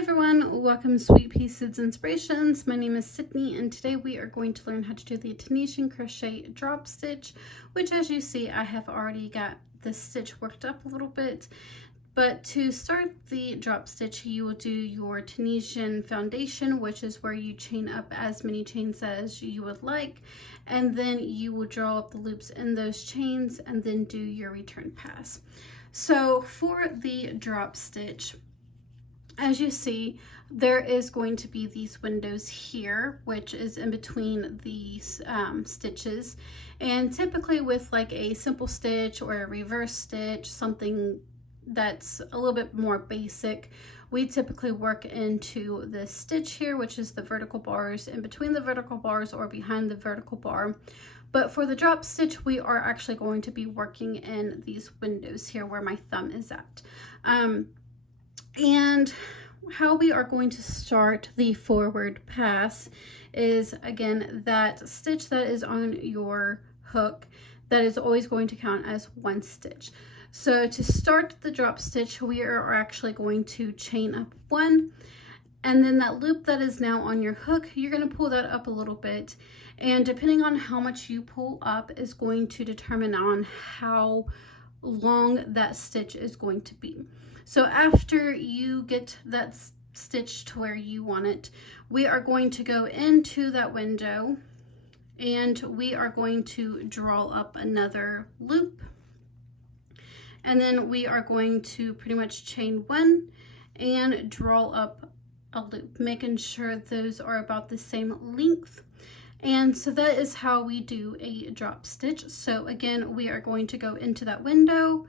everyone, welcome to Sweet Pea Seeds Inspirations. My name is Sydney and today we are going to learn how to do the Tunisian crochet drop stitch, which as you see I have already got the stitch worked up a little bit. But to start the drop stitch, you will do your Tunisian foundation, which is where you chain up as many chains as you would like, and then you will draw up the loops in those chains and then do your return pass. So for the drop stitch, as you see, there is going to be these windows here, which is in between these stitches. And typically with like a simple stitch or a reverse stitch, something that's a little bit more basic, we typically work into this stitch here, which is the vertical bars in between the vertical bars or behind the vertical bar. But for the drop stitch, we are actually going to be working in these windows here where my thumb is at. And how we are going to start the forward pass is, again, that stitch that is on your hook, that is always going to count as one stitch. So to start the drop stitch, we are actually going to chain up one, and then that loop that is now on your hook, you're going to pull that up a little bit, and depending on how much you pull up is going to determine on how long that stitch is going to be. So after you get that stitch to where you want it, we are going to go into that window and we are going to draw up another loop, and then we are going to pretty much chain one and draw up a loop, making sure those are about the same length. And so that is how we do a drop stitch. So again, we are going to go into that window,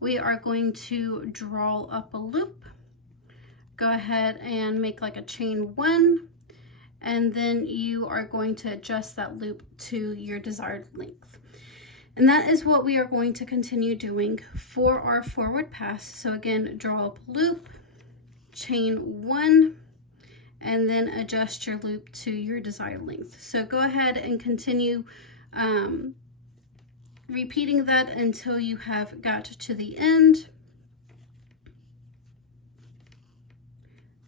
we are going to draw up a loop, go ahead and make like a chain one, and then you are going to adjust that loop to your desired length. And that is what we are going to continue doing for our forward pass. So again, draw up loop, chain one, and then adjust your loop to your desired length. So go ahead and continue repeating that until you have got to the end.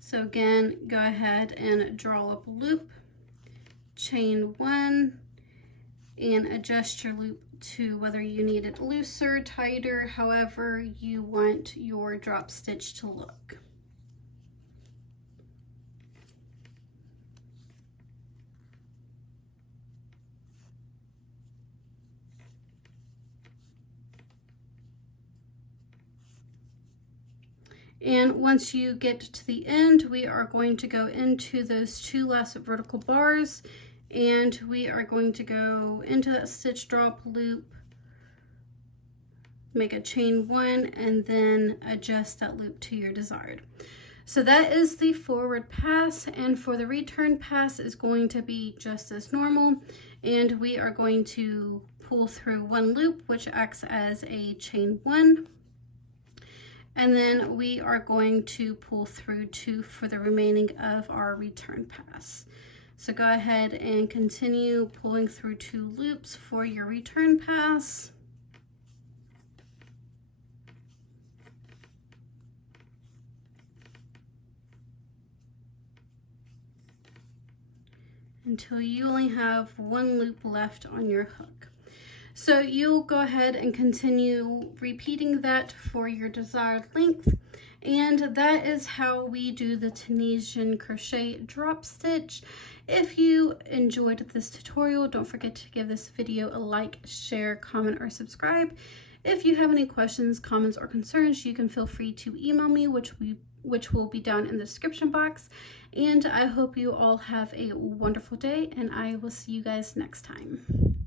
So again, go ahead and draw up a loop, chain one, and adjust your loop to whether you need it looser, tighter, however you want your drop stitch to look. And once you get to the end, we are going to go into those two last vertical bars, and we are going to go into that stitch drop loop, make a chain one, and then adjust that loop to your desired. So that is the forward pass, and for the return pass is going to be just as normal, and we are going to pull through one loop, which acts as a chain one. And then we are going to pull through two for the remaining of our return pass. So go ahead and continue pulling through two loops for your return pass. Until you only have one loop left on your hook. So you'll go ahead and continue repeating that for your desired length, and that is how we do the Tunisian crochet drop stitch. If you enjoyed this tutorial, don't forget to give this video a like, share, comment, or subscribe. If you have any questions, comments, or concerns, you can feel free to email me, which will be down in the description box. And I hope you all have a wonderful day, and I will see you guys next time.